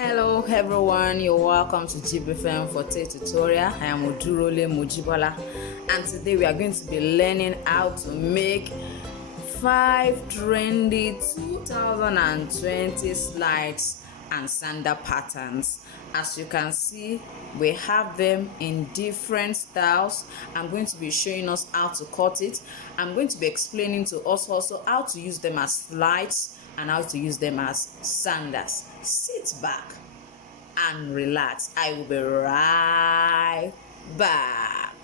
Hello everyone, you're welcome to Jibbyfem Forte tutorial. I am Odurole Mojibola, and today we are going to be learning how to make 5 trendy 2020 slides and sandal patterns. As you can see, we have them in different styles. I'm going to be showing us how to cut it. I'm going to be explaining to us also how to use them as slides and how to use them as sandals. Sit back and relax. I will be right back.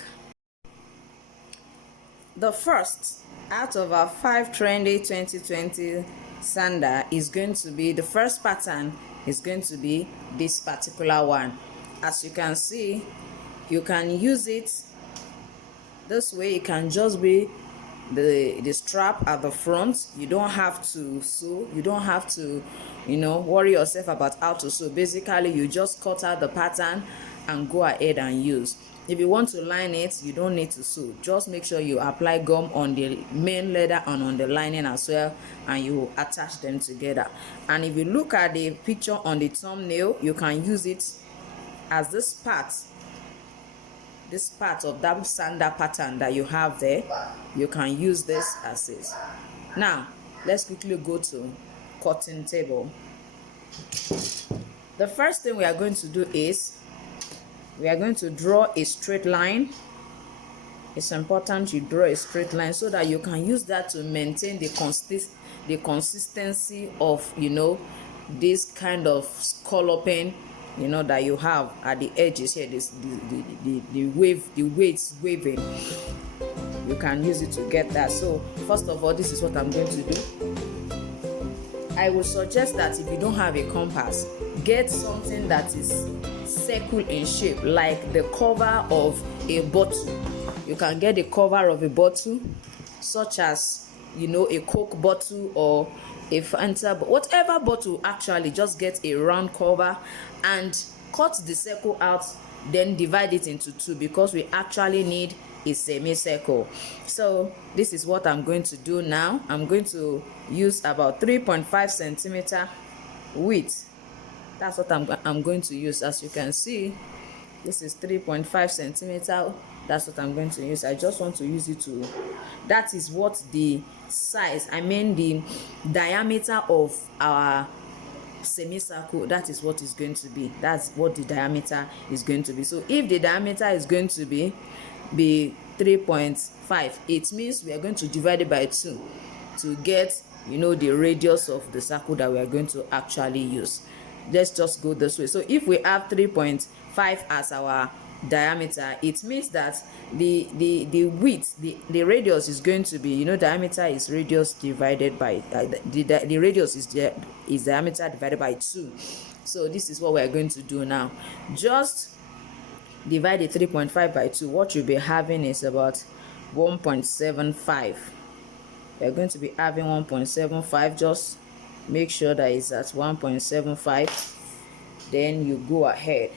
The first out of our 5 trendy 2020 sandal is going to be, the first pattern is going to be this particular one. As you can see, you can use it this way. It can just be the strap at the front. You don't have to sew, you don't have to worry yourself about how to sew. Basically, you just cut out the pattern and go ahead and use. If you want to line it, you don't need to sew. Just make sure you apply gum on the main leather and on the lining as well, and you attach them together. And if you look at the picture on the thumbnail, you can use it as this part of that sandal pattern that you have there. You can use this as it. Now let's quickly go to cutting table. The first thing we are going to do is we are going to draw a straight line. It's important you draw a straight line so that you can use that to maintain the consistency of this kind of scalloping that you have at the edges here. The weights waving, you can use it to get that. So first of all, this is what I'm going to do. I would suggest that if you don't have a compass, get something that is circle in shape, like the cover of a bottle. You can get the cover of a bottle, such as a Coke bottle or a Fanta, but whatever bottle. Actually, just get a round cover and cut the circle out, then divide it into 2, because we actually need a semicircle. So this is what I'm going to do now. I'm going to use about 3.5 centimeter width. That's what I'm going to use. As you can see, this is 3.5 centimeter. That's what I'm going to use. I just want to use it to, that is what the size, the diameter of our semicircle, that is what is going to be. That's what the diameter is going to be. So if the diameter is going to be 3.5, it means we are going to divide it by 2 to get the radius of the circle that we are going to actually use. Let's just go this way. So if we have 3.5 as our diameter, it means that the width, the radius is going to be, diameter is radius divided by the radius is diameter divided by 2. So this is what we are going to do now. Just divide the 3.5 by 2. What you'll be having is about 1.75. We're going to be having 1.75. Just make sure that it's at 1.75. Then you go ahead.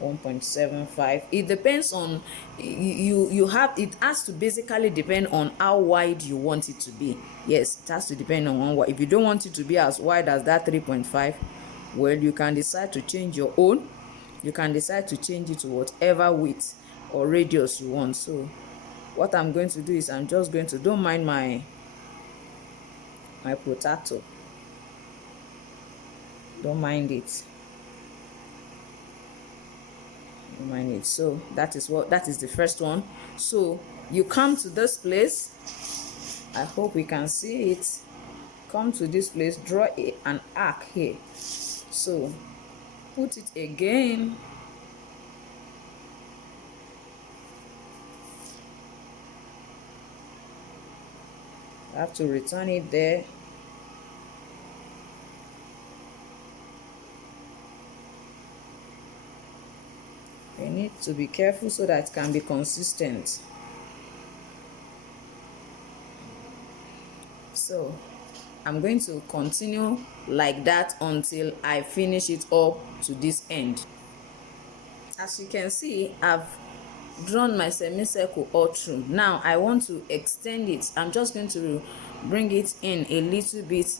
1.75. It depends on you have, it has to basically depend on how wide you want it to be. Yes, it has to depend on what. If you don't want it to be as wide as that 3.5, well, you can decide to change your own. You can decide to change it to whatever width or radius you want. So what I'm going to do is I'm just going to, don't mind my potato, don't mind it. So that is the first one. So you come to this place. I hope we can see it. Come to this place, draw an arc here. So put it again. I have to return it there. You need to be careful so that it can be consistent. So I'm going to continue like that until I finish it up to this end. As you can see, I've drawn my semicircle all through. Now I want to extend it. I'm just going to bring it in a little bit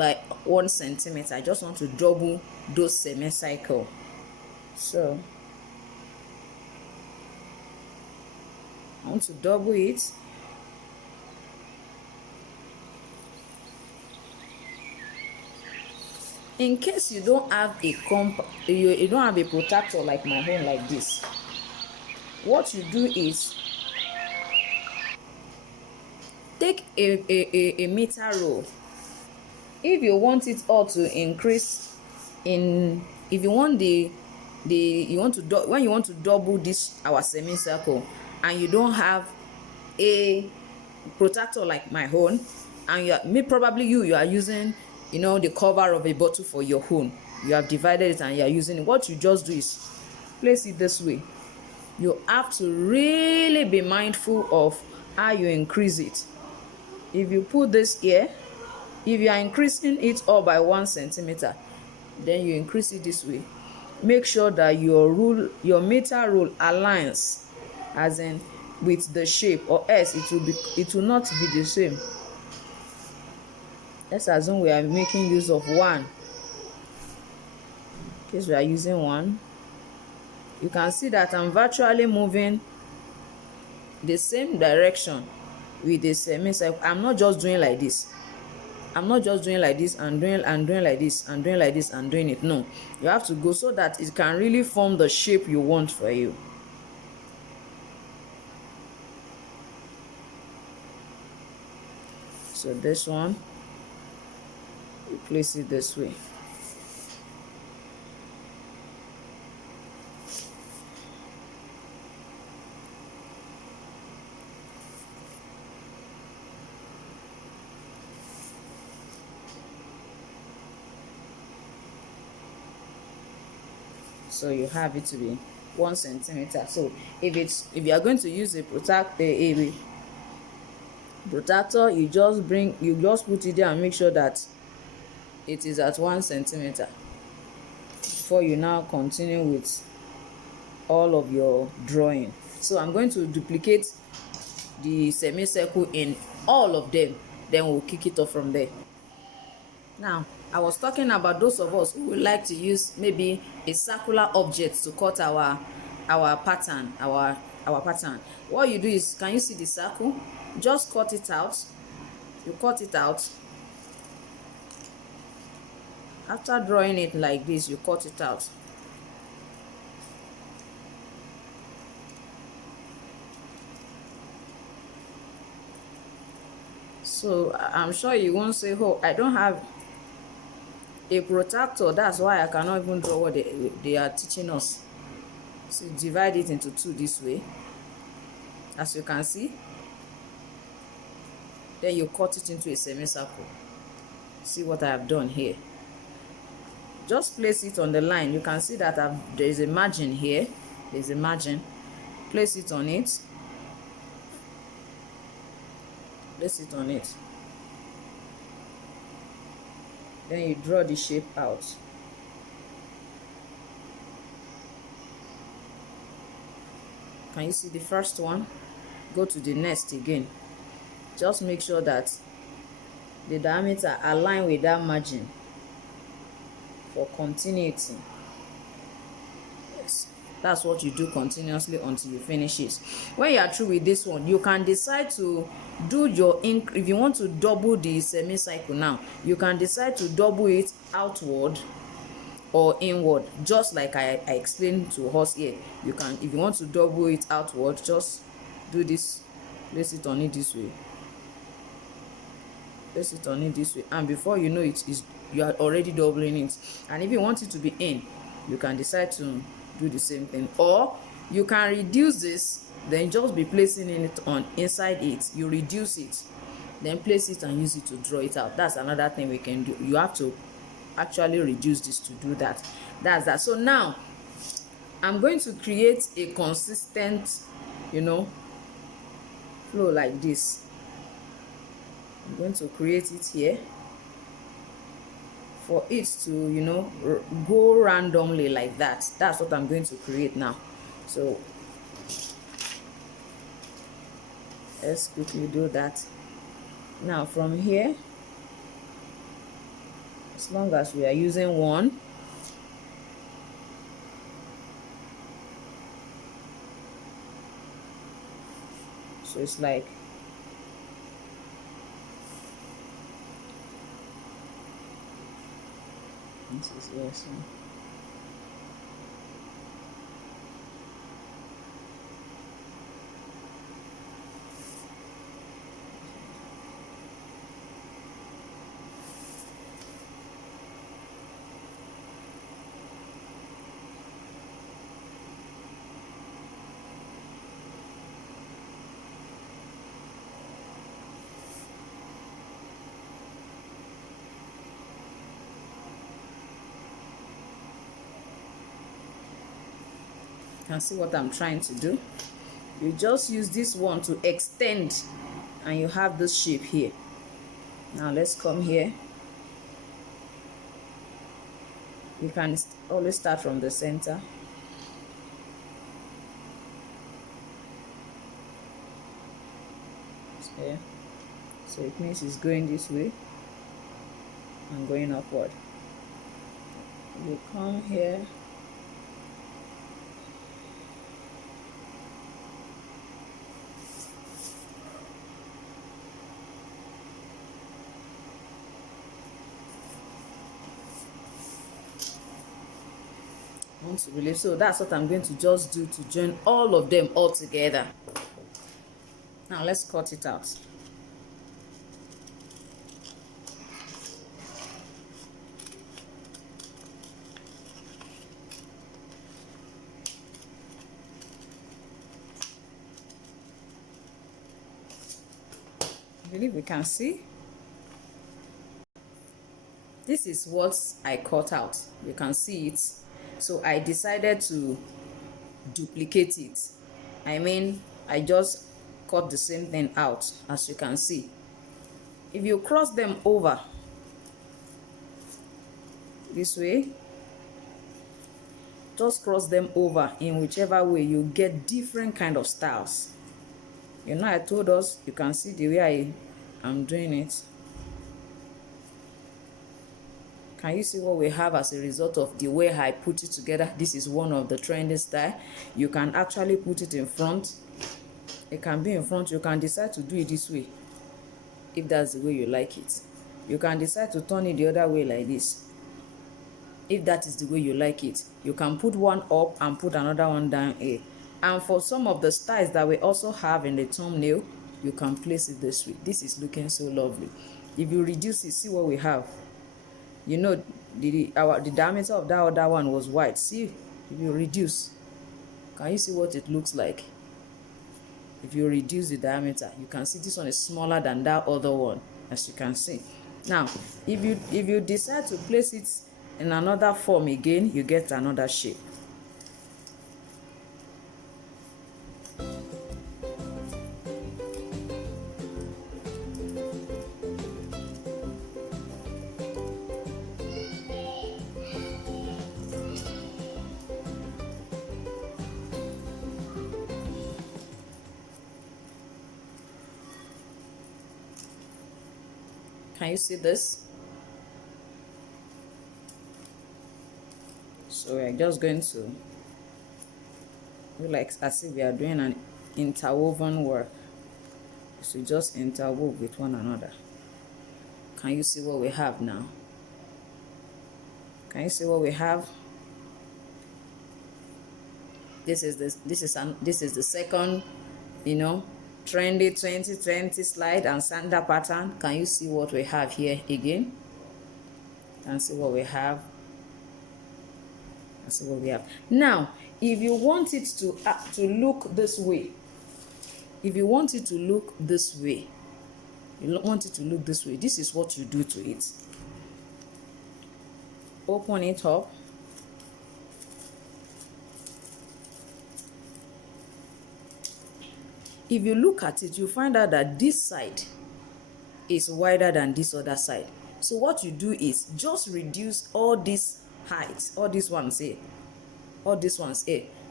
by 1 centimeter. I just want to double those semicircle. So I want to double it. In case you don't have a you don't have a protractor like my own like this, what you do is take a meter roll. If you want it all to increase in, if you want you want to when you want to double this our semicircle and you don't have a protractor like my own, and probably you are using, you know, the cover of a bottle for your own, you have divided it and you are using it, what you just do is place it this way. You have to really be mindful of how you increase it. If you put this here, if you are increasing it all by 1 centimeter, then you increase it this way. Make sure that your meter rule aligns, as in with the shape, or else it will not be the same. Let's assume we are making use of 1. In case we are using 1, you can see that I'm virtually moving the same direction with the semicircle. I'm not just doing like this. I'm not just doing like this and doing like this and doing like this and doing it. No, you have to go so that it can really form the shape you want for you. So this one, you place it this way. So you have it to be 1 centimeter. So if you are going to use a protractor, you just put it there and make sure that it is at 1 centimeter before you now continue with all of your drawing. So I'm going to duplicate the semicircle in all of them, then we'll kick it off from there. Now, I was talking about those of us who would like to use maybe a circular object to cut our pattern, our pattern. What you do is, can you see the circle? Just cut it out. You cut it out. After drawing it like this, you cut it out. So I'm sure you won't say, oh, I don't have a protractor, that's why I cannot even draw what they are teaching us. So divide it into 2 this way, as you can see. Then you cut it into a semicircle. See what I have done here. Just place it on the line. You can see that there is a margin here. There's a margin. Place it on it. Place it on it. Then you draw the shape out. Can you see the first one? Go to the next again. Just make sure that the diameter align with that margin for continuity. Yes, that's what you do continuously until you finish it. When you are through with this one, you can decide to do if you want to double the semicircle now, you can decide to double it outward or inward, just like I explained to us here. You can, if you want to double it outward, just do this, place it on it this way, place it on it this way, and before you know it, you are already doubling it. And if you want it to be in, you can decide to do the same thing, or you can reduce this, then just be placing it on inside it. You reduce it, then place it and use it to draw it out. That's another thing we can do. You have to actually reduce this to do that. That's that. So now I'm going to create a consistent, you know, flow like this. I'm going to create it here for it to, you know, go randomly like that. That's what I'm going to create now. So let's quickly do that. Now from here, as long as we are using one. So it's like this is awesome. You can see what I'm trying to do. You just use this one to extend and you have this shape here. Now let's come here. You can always start from the center. Okay. So it means it's going this way and going upward. You come here. To believe. So that's what I'm going to just do to join all of them all together. Now let's cut it out. I believe we can see. This is what I cut out. You can see it. So I decided to duplicate it. I mean, I just cut the same thing out, as you can see. If you cross them over this way, just cross them over in whichever way, you get different kind of styles. You know, I told us, you can see the way I am doing it. Can you see what we have as a result of the way I put it together? This is one of the trendy style. You can actually put it in front. It can be in front. You can decide to do it this way, if that's the way you like it. You can decide to turn it the other way like this, if that is the way you like it. You can put one up and put another one down here. And for some of the styles that we also have in the thumbnail, you can place it this way. This is looking so lovely. If you reduce it, see what we have. You know, the diameter of that other one was wide. See, if you reduce, can you see what it looks like? If you reduce the diameter, you can see this one is smaller than that other one, as you can see. Now, if you decide to place it in another form again, you get another shape. Can you see this? So we're just going to do like as if we are doing an interwoven work. So just interwove with one another. Can you see what we have now? Can you see what we have? This is the second, you know, trendy 2020 slide and sandal pattern. Can you see what we have here again? Can see what we have. Can see what we have. Now, if you want it to look this way, if you want it to look this way, this is what you do to it. Open it up. If you look at it, you find out that this side is wider than this other side. So what you do is just reduce all these heights, all these ones here,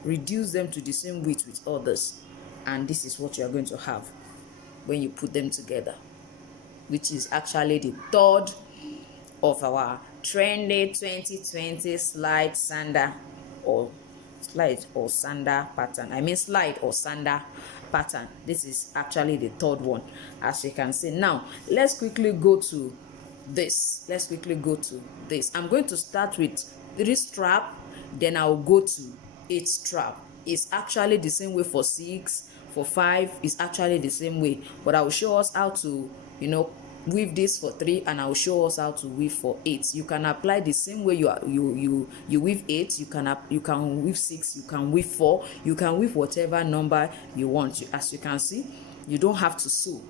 reduce them to the same width with others. And this is what you are going to have when you put them together, which is actually the third of our Trendy 2020 slide sander or sander pattern. I mean slide or sander pattern. This is actually the third one, as you can see. Now let's quickly go to this. I'm going to start with 3 strap, then I'll go to 8 strap. It's actually the same way for 6, for 5. It's actually the same way, but I will show us how to, weave this for 3, and I'll show us how to weave for 8. You can apply the same way you weave 8. You can weave 6, you can weave 4, you can weave whatever number you want. As you can see, you don't have to sew,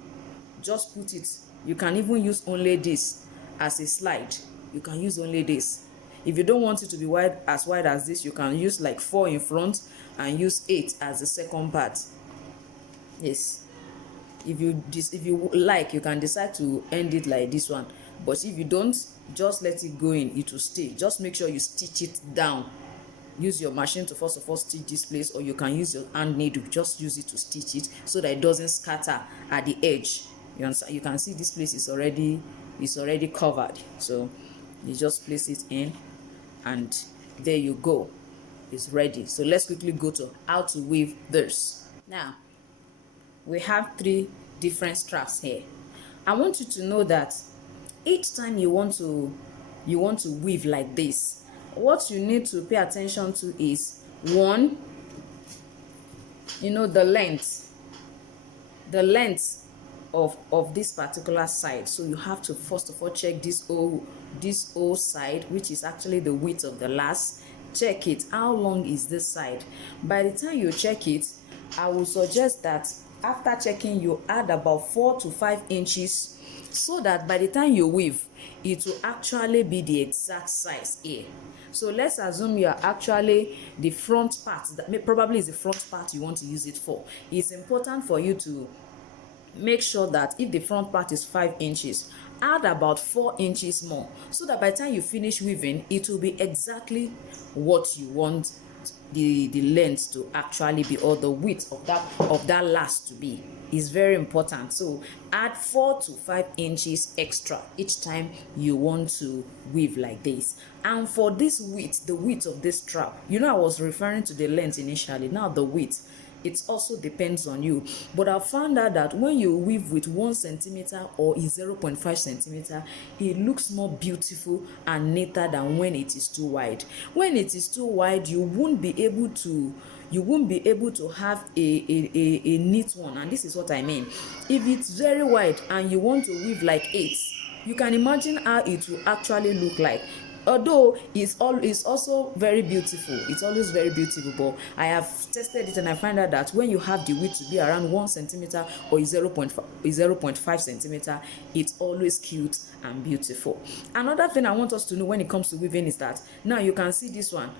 just put it. You can even use only this as a slide. You can use only this. If you don't want it to be wide as this, you can use like 4 in front and use 8 as the second part. Yes, if you like, you can decide to end it like this one, but if you don't, just let it go in, it will stay. Just make sure you stitch it down. Use your machine to first of all stitch this place, or you can use your hand needle. Just use it to stitch it so that it doesn't scatter at the edge. You can see this place is already covered, so you just place it in, and there you go, it's ready. So let's quickly go to how to weave this. Now we have 3 different straps here. I want you to know that each time you want to weave like this, what you need to pay attention to is, 1, the length of this particular side. So you have to first of all check this O side, which is actually the width of the last. Check it, how long is this side. By the time you check it, I will suggest that after checking, you add about 4 to 5 inches, so that by the time you weave, it will actually be the exact size here. So let's assume you are actually the front part, that probably is the front part you want to use it for. It's important for you to make sure that if the front part is 5 inches, add about 4 inches more, so that by the time you finish weaving, it will be exactly what you want the length to actually be, or the width of that last to be. Is very important. So add 4 to 5 inches extra each time you want to weave like this. And for this width, the width of this strap, I was referring to the length initially. Now the width, it also depends on you, but I found out that when you weave with 1 centimeter or 0.5 centimeter, it looks more beautiful and neater than when it is too wide. When it is too wide, you won't be able to have a neat one, and this is what I mean. If it's very wide and you want to weave like 8, you can imagine how it will actually look like. Although it's also very beautiful, it's always very beautiful, but I have tested it and I find out that when you have the width to be around 1 centimeter or 0.5 centimeter, it's always cute and beautiful. Another thing I want us to know when it comes to weaving is that now you can see this one,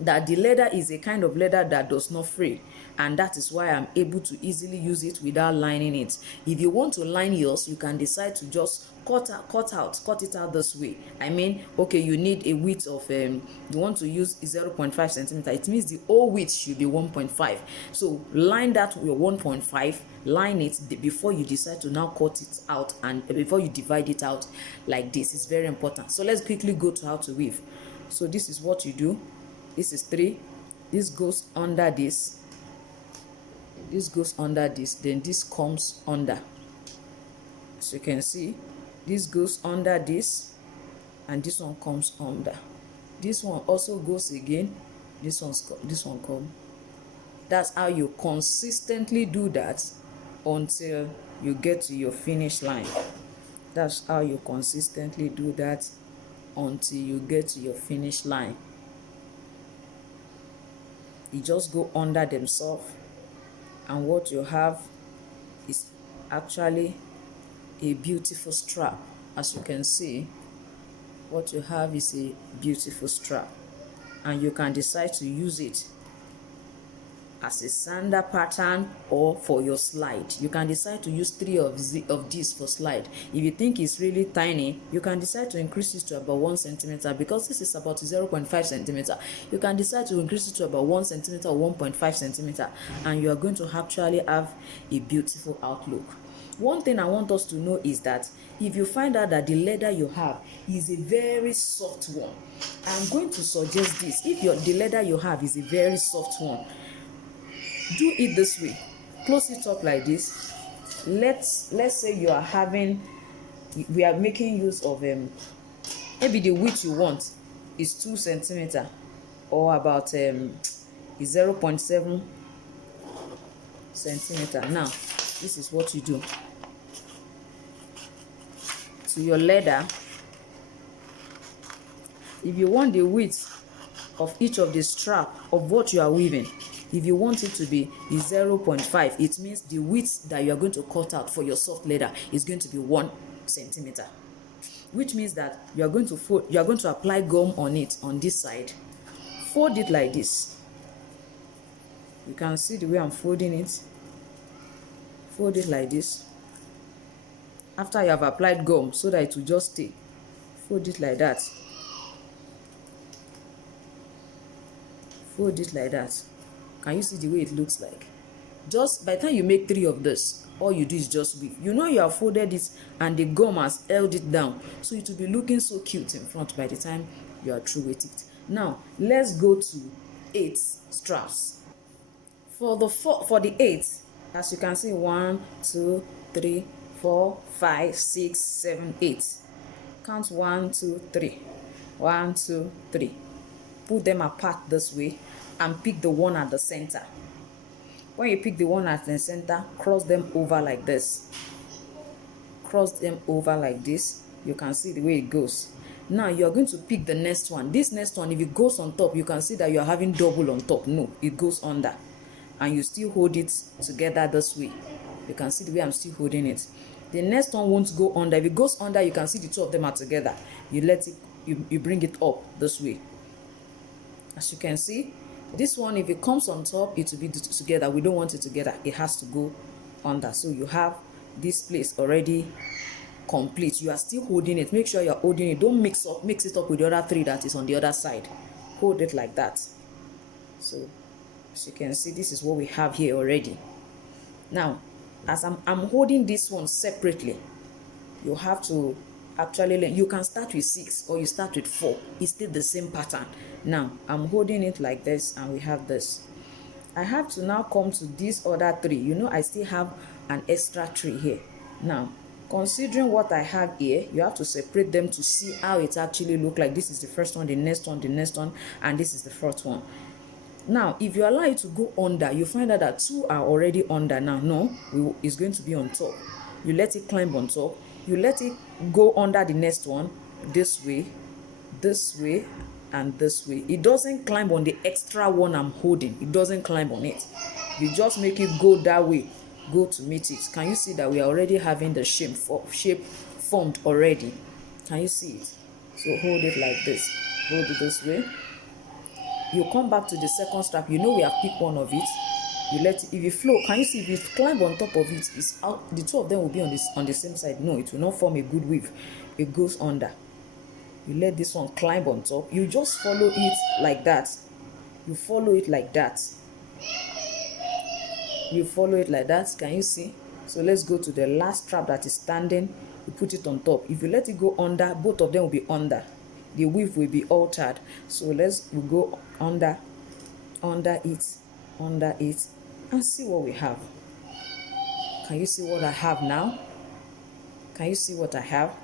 that the leather is a kind of leather that does not fray, and that is why I'm able to easily use it without lining it. If you want to line yours, you can decide to just cut it out this way. I mean, okay, you need a width of you want to use 0.5 centimeter. It means the whole width should be 1.5. So line that with 1.5, line it before you decide to now cut it out, and before you divide it out like this. It's very important. So let's quickly go to how to weave. So this is what you do. This is 3. This goes under this. This goes under this. Then this comes under. So you can see, this goes under this, and this one comes under. This one also goes again. This one comes. That's how you consistently do that until you get to your finish line. That's how you consistently do that until you get to your finish line. You just go under themselves, and what you have is actually a beautiful strap. As you can see, what you have is a beautiful strap, and you can decide to use it as a sander pattern or for your slide. You can decide to use 3 of these for slide. If you think it's really tiny, you can decide to increase it to about 1 centimeter, because this is about 0.5 centimeter. You can decide to increase it to about 1 centimeter or 1.5 centimeter, and you are going to actually have a beautiful outlook. One thing I want us to know is that if you find out that the leather you have is a very soft one, I'm going to suggest this. If the leather you have is a very soft one, do it this way. Close it up like this. Let's say you are having, we are making use of maybe the width you want is 2 centimeter or about is 0.7 centimeter. Now this is what you do to your leather. If you want the width of each of the strap of what you are weaving, if you want it to be 0.5, it means the width that you are going to cut out for your soft leather is going to be 1 centimeter, which means that you are going to fold, you are going to apply gum on it on this side. Fold it like this. You can see the way I'm folding it. Fold it like this. After you have applied gum so that it will just stay, fold it like that. Fold it like that. Can you see the way it looks like? Just by the time you make 3 of this, all you do is just weave. You know you have folded it and the gum has held it down, so it will be looking so cute in front by the time you are through with it. Now let's go to 8 straps. For the 8, as you can see, 1 2 3 4 5 6 7 8. Count 1 2 3. 1 2 3. Put them apart this way and pick the one at the center. When you pick the one at the center, cross them over like this. Cross them over like this. You can see the way it goes. Now you are going to pick the next one. This next one, if it goes on top, you can see that you are having double on top. No, it goes under, and you still hold it together this way. You can see the way I'm still holding it. The next one won't go under. If it goes under, you can see the two of them are together. You let it, you bring it up this way. As you can see, this one, if it comes on top, it will be together. We don't want it together. It has to go under. So you have this place already complete. You are still holding it. Make sure you're holding it. Don't mix it up with the other 3 that is on the other side. Hold it like that. So as you can see, this is what we have here already. Now, as I'm holding this one separately, you have to actually learn. You can start with 6 or you start with 4. It's still the same pattern. Now I'm holding it like this, and we have this. I have to now come to these other 3. You know, I still have an extra 3 here. Now, considering what I have here, you have to separate them to see how it actually look like. This is the first one, the next one, the next one, and this is the fourth one. Now, if you allow it to go under, you find out that 2 are already under. Now, no, it's going to be on top. You let it climb on top. You let it go under the next one this way, and this way. It doesn't climb on the extra one I'm holding. It doesn't climb on it. You just make it go that way, go to meet it. Can you see that we are already having the shape formed already? Can you see it? So hold it like this. Hold it this way. You come back to the second strap. You know we have picked one of it. You let it, if you flow, can you see if you climb on top of it, it's out, the 2 of them will be on the same side. No, it will not form a good weave. It goes under. You let this one climb on top. You just follow it like that. You follow it like that. You follow it like that. Can you see? So let's go to the last strap that is standing. You put it on top. If you let it go under, both of them will be under. The weave will be altered. So let's go under it, and see what we have. Can you see what I have now? Can you see what I have?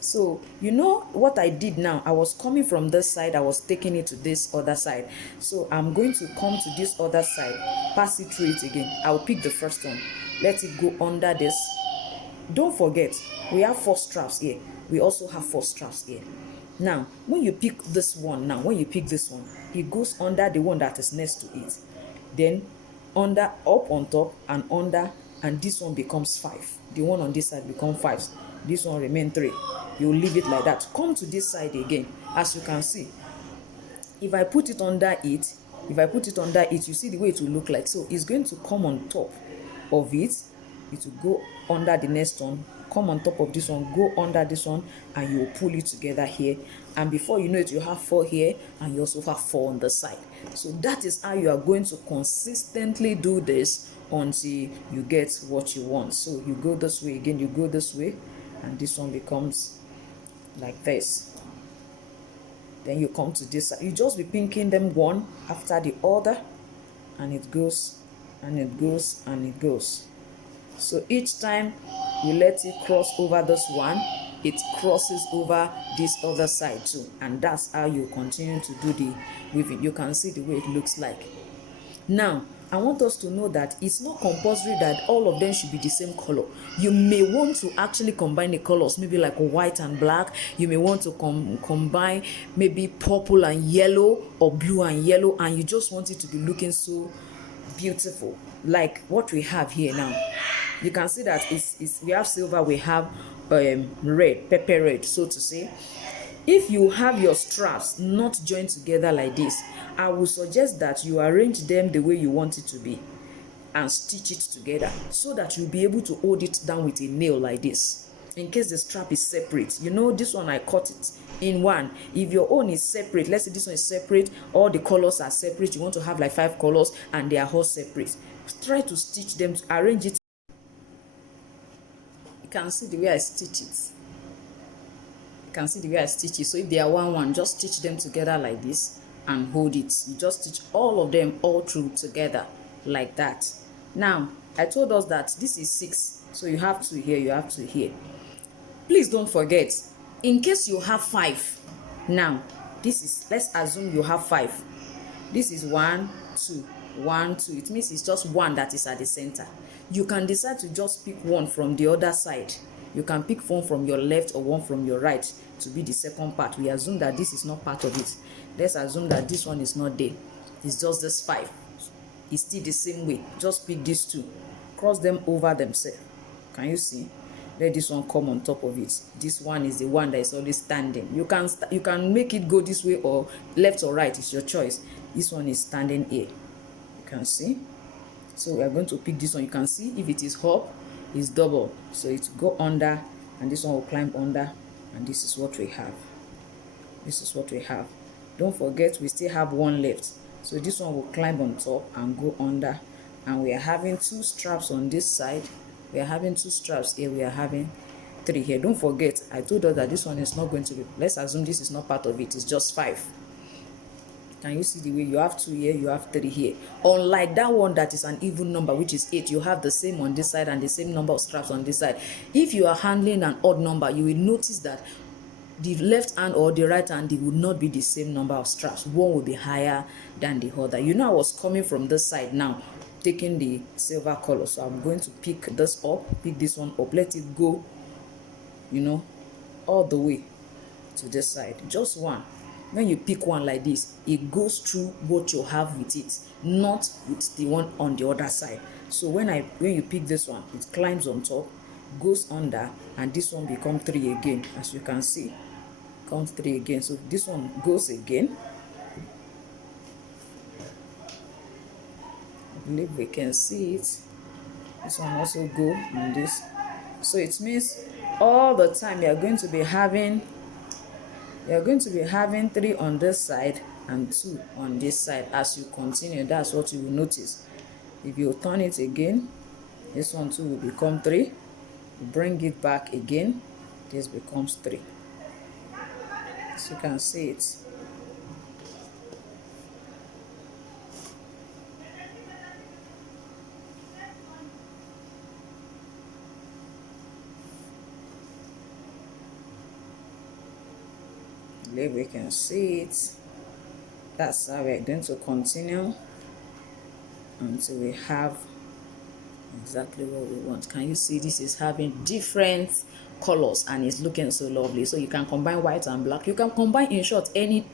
So you know what I did now, I was coming from this side, I was taking it to this other side. So I'm going to come to this other side, pass it through it again. I'll pick the first one, let it go under this. Don't forget, we have 4 straps here. We also have 4 straps here. Now when you pick this one, it goes under the one that is next to it, then under, up on top, and under, and this one becomes 5. The one on this side becomes 5. This one remain 3. You leave it like that. Come to this side again. As you can see, if I put it under it, you see the way it will look like. So it's going to come on top of it. It will go under the next one, come on top of this one, go under this one, and you will pull it together here, and before you know it, you have 4 here, and you also have 4 on the side. So that is how you are going to consistently do this until you get what you want. So you go this way again, you go this way, and this one becomes like this. Then you come to this side, you just be pinking them one after the other, and it goes and it goes and it goes. So each time you let it cross over this one, it crosses over this other side too, and that's how you continue to do the weaving. You can see the way it looks like. Now I want us to know that it's not compulsory that all of them should be the same color. You may want to actually combine the colors, maybe like white and black. You may want to combine maybe purple and yellow or blue and yellow, and you just want it to be looking so beautiful, like what we have here now. You can see that we have silver, we have red, pepper red, so to say. If you have your straps not joined together like this, I would suggest that you arrange them the way you want it to be and stitch it together so that you'll be able to hold it down with a nail like this. In case the strap is separate, you know, this one I cut it in one. If your own is separate, let's say this one is separate, all the colors are separate, you want to have like 5 colors and they are all separate, try to stitch them, arrange it. You can see the way I stitch it. You can see the way I stitch it. So if they are one, just stitch them together like this and hold it. You just stitch all of them all through together like that. Now I told us that this is 6, so you have 2 here, you have 2 here. Please don't forget, in case you have 5, now this is, let's assume you have 5. This is 1, 2, 1, 2. It means it's just 1 that is at the center. You can decide to just pick 1 from the other side. You can pick 1 from your left or 1 from your right to be the second part. We assume that this is not part of it. Let's assume that this one is not there. It's just this 5. It's still the same way. Just pick these 2, cross them over themselves. Can you see? Let this one come on top of it. This one is the one that is always standing. You can make it go this way or left or right. It's your choice. This one is standing here. You can see. So we are going to pick this one. You can see if it is up, it's double. So it go under, and this one will climb under, and this is what we have. This is what we have. Don't forget, we still have 1 left. So this one will climb on top and go under, and we are having 2 straps on this side. We are having 2 straps here. We are having 3 here. Don't forget, I told us that this one is not going to be, let's assume this is not part of it. It's just 5. Can you see the way you have 2 here, you have 3 here? Unlike that one that is an even number, which is 8, you have the same on this side and the same number of straps on this side. If you are handling an odd number, you will notice that the left hand or the right hand, it would not be the same number of straps. One will be higher than the other. You know, I was coming from this side now, taking the silver color. So I'm going to pick this up, pick this one up, let it go, you know, all the way to this side. Just 1. When you pick 1 like this, it goes through what you have with it, not with the one on the other side. So when you pick this one, it climbs on top, goes under, and this one becomes 3 again. As you can see, comes 3 again. So this one goes again. I believe we can see it. This one also go on this. So it means all the time you are going to be having 3 on this side and 2 on this side. As you continue, that's what you will notice. If you turn it again, this one too will become 3. Bring it back again, this becomes 3. So you can see it. We can see it. That's how we're going to continue until we have exactly what we want. Can you see this is having different colors and it's looking so lovely? So you can combine white and black. You can combine, in short, any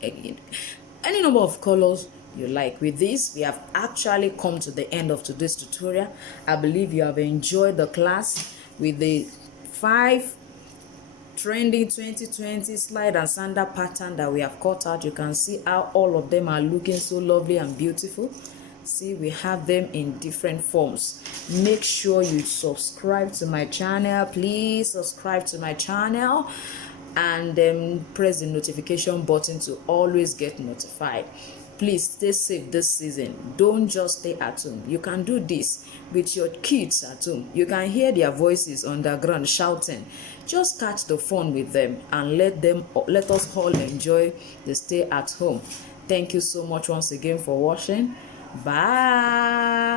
number of colors you like. With this, we have actually come to the end of today's tutorial. I believe you have enjoyed the class with the 5 Trendy 2020 slide and sandal pattern that we have cut out. You can see how all of them are looking so lovely and beautiful. See, we have them in different forms. Make sure you subscribe to my channel. Please subscribe to my channel. and press the notification button to always get notified. Please stay safe this season. Don't just stay at home. You can do this with your kids at home. You can hear their voices on the ground shouting. Just catch the phone with them and let us all enjoy the stay at home. Thank you so much once again for watching. Bye.